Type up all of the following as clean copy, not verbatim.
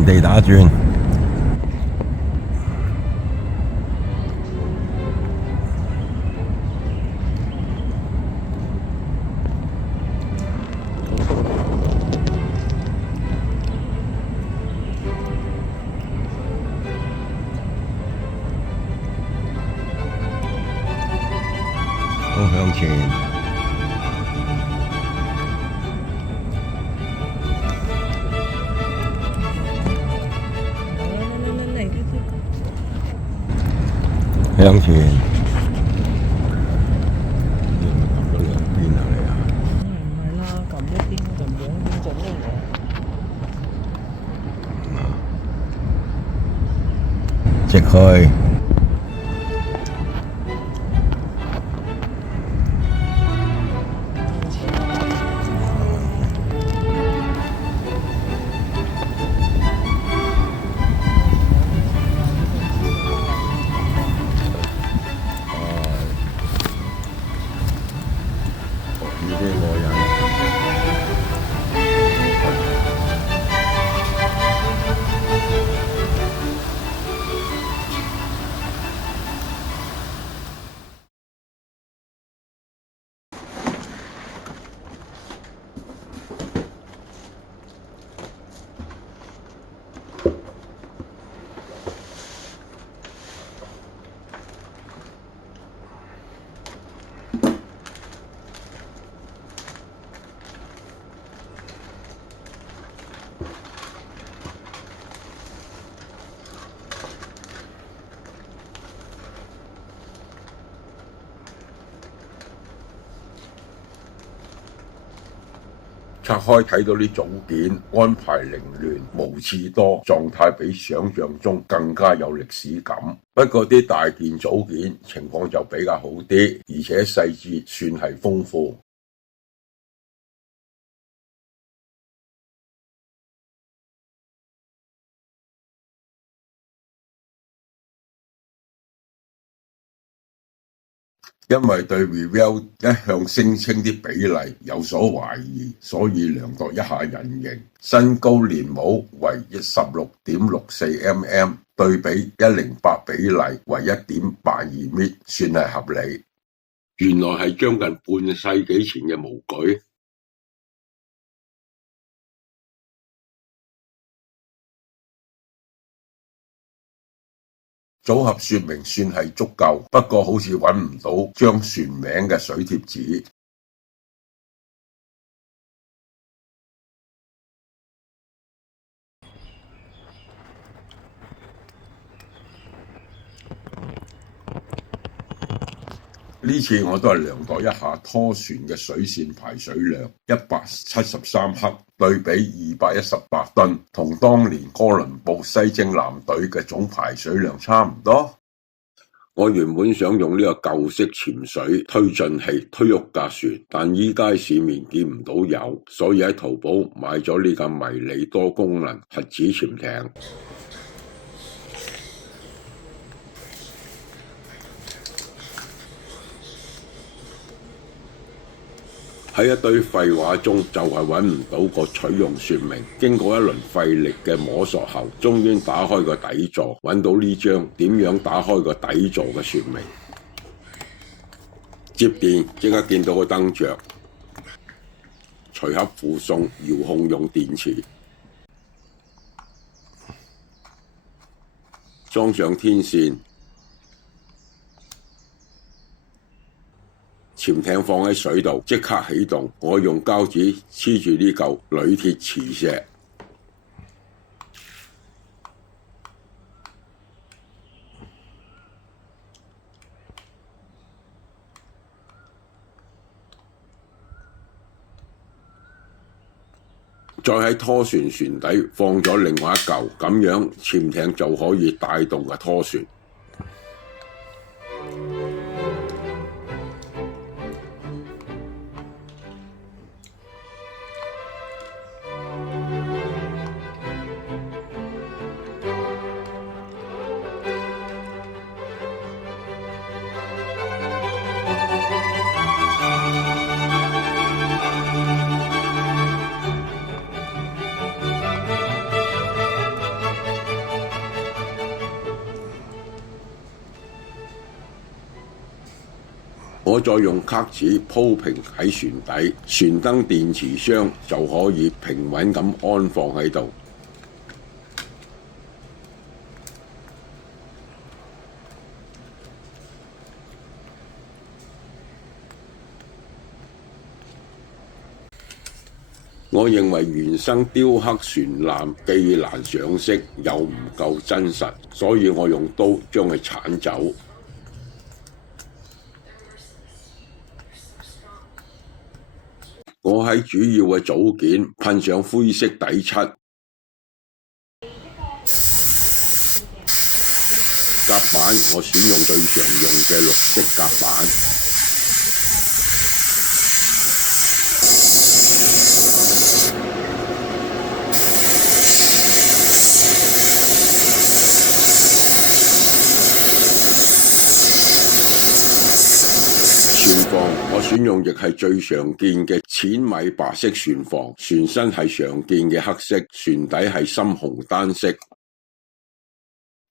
原地打轉。好向前。向前。撳咗兩邊啊你啊！唔係啦，撳一邊撳兩邊就咩直去。呢啲我人。拆開睇到啲組件安排凌亂無次多，狀態比想象中更加有歷史感。不過啲大件組件情況就比較好啲，而且細節算係豐富。因為對 Revell 一向聲稱啲比例有所懷疑，所以量度一下人形，身高連帽為16.64 mm， 對比108比例為1.82米，算係合理。原來係將近半世紀前嘅模具。組合說明算係足夠，不過好似揾唔到張船名嘅水貼紙。呢次我都係量度一下拖船嘅水線排水量，173克對比218噸，同當年哥倫布西征艦隊嘅總排水量差唔多。我原本想用呢個舊式潛水推進器推喐架船，但依家市面見唔到有，所以喺淘寶買咗呢架迷你多功能核子潛艇。喺一堆廢話中，就係揾唔到個取用說明。經過一輪費力嘅摸索後，終於打開個底座，揾到呢張點樣打開個底座嘅說明。接電即刻見到個燈着，隨盒附送遙控用電池，裝上天線。潛艇放喺水度，即刻起動。我用膠紙黐住呢嚿鋁鐵磁石，再喺拖船船底放咗另外一嚿，咁樣潛艇就可以帶動個拖船。我再用卡紙鋪平喺船底，船燈電池箱就可以平穩咁安放喺度。我認為原生雕刻船艦既難上色又唔夠真實，所以我用刀將佢剷走。我喺主要嘅組件噴上灰色底漆，甲板我選用最常用嘅綠色甲板。我選用亦係最常見嘅淺米白色船房，船身係常見嘅黑色，船底係深紅單色。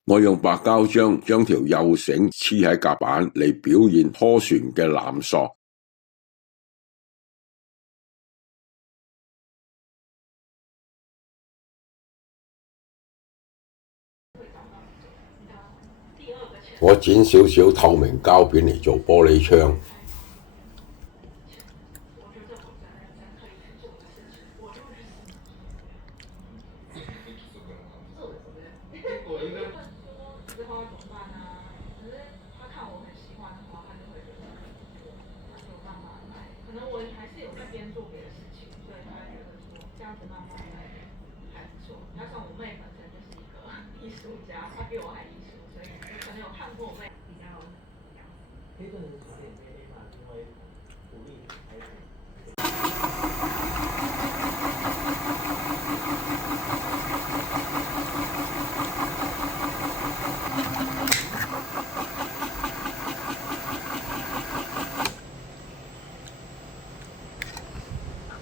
我用白膠漿將條幼繩黐喺甲板嚟表現拖船嘅纜索。我剪少少透明膠片嚟做玻璃窗。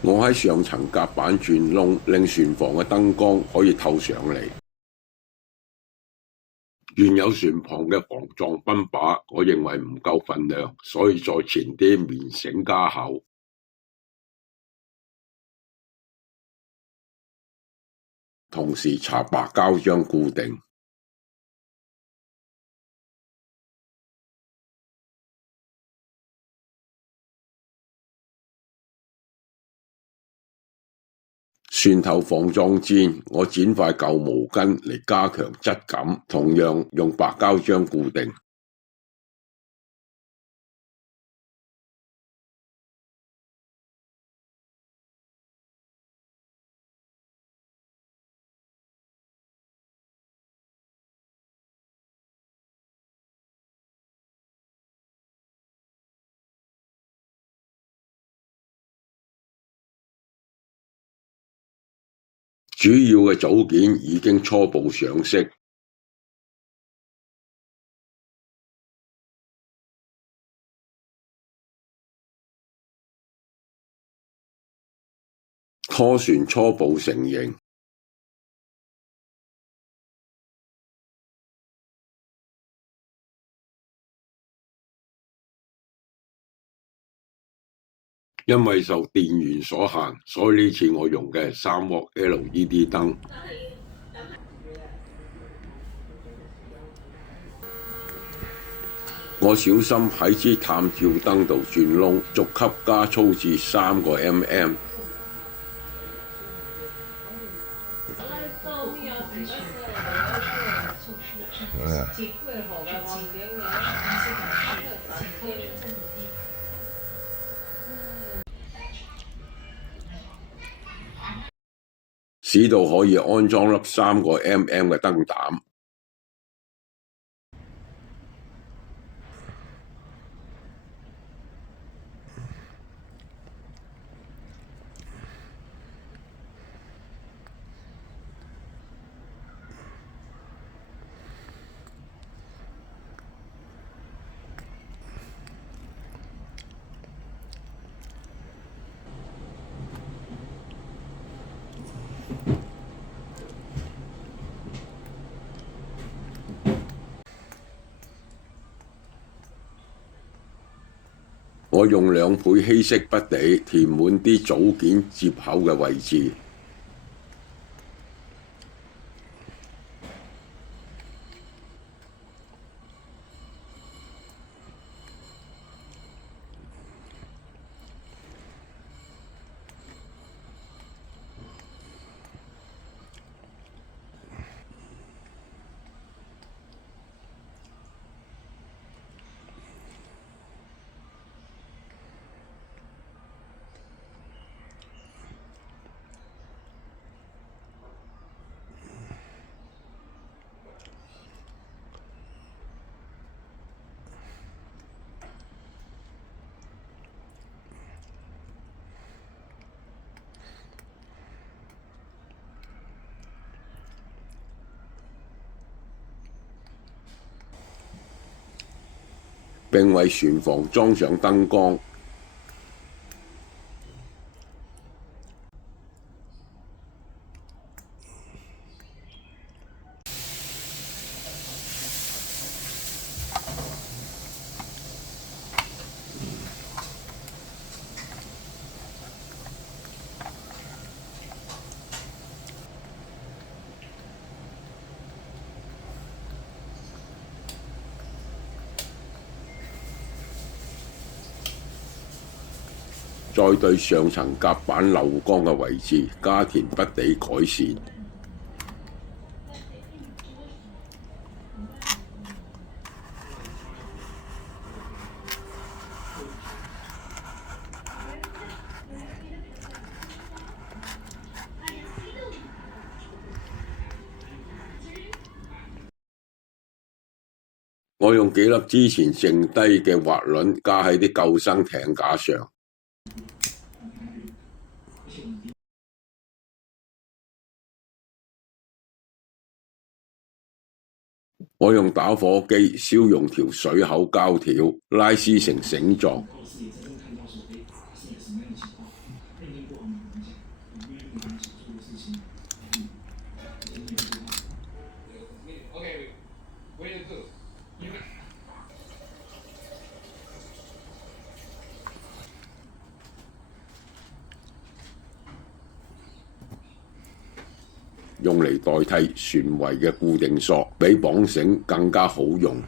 我喺上層甲板鑽窿，令船房嘅燈光可以透上嚟。原有船旁嘅防撞賓把，我認為唔夠份量，所以再前啲棉繩加厚。同時搽白膠漿固定。船頭防撞墊，我剪塊舊毛巾嚟加強質感，同樣用白膠漿固定。主要嘅組件已經初步上色，拖船初步成型。因為受電源所限，所以呢次我用嘅係3瓦 LED 燈。我小心喺支探照燈度鑽窿，逐級加粗至3個 mm。使到可以安裝粒3個 mm 嘅燈膽。我用2倍稀釋筆地填滿啲組件接口嘅位置。並為船房裝上燈光。再對上層甲板漏光嘅位置加填筆地改善。我用幾粒之前剩低嘅滑輪加喺啲救生艇架上。我用打火機燒熔條水口膠條，拉絲成繩狀。用嚟代替船圍嘅固定索，比綁繩更加好用。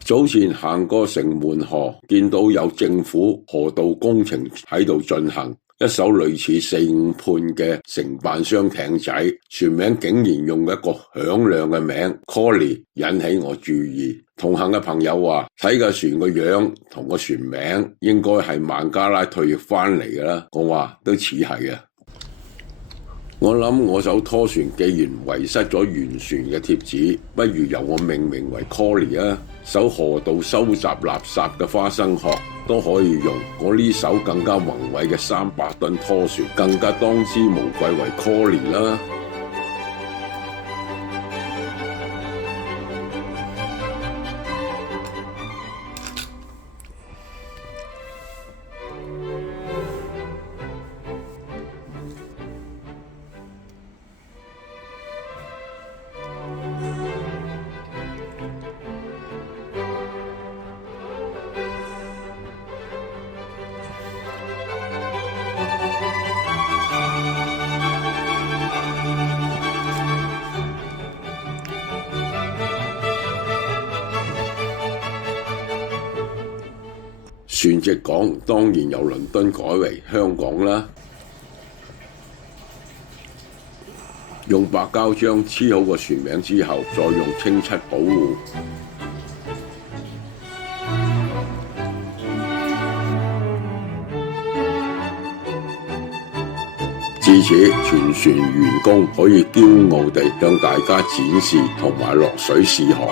早前行過城門河，見到有政府河道工程喺度進行。一艘類似4-5判嘅承辦商艇仔，船名竟然用一個響亮嘅名 Collie， 引起我注意。同行嘅朋友話，睇個船個樣同個船名應該係孟加拉退役翻嚟嘅啦。我話都似係啊。我諗我艘拖船既然遺失咗原船嘅貼紙，不如由我命名為 Collie 啊。艘河道收集垃圾嘅花生殼都可以用，我呢艘更加宏偉嘅300噸拖船更加當之無愧為 Collie 啦。船籍港當然由倫敦改為香港啦。用白膠漿黐好個船名之後，再用清漆保護。自此，全船員工可以驕傲地向大家展示同埋落水試航。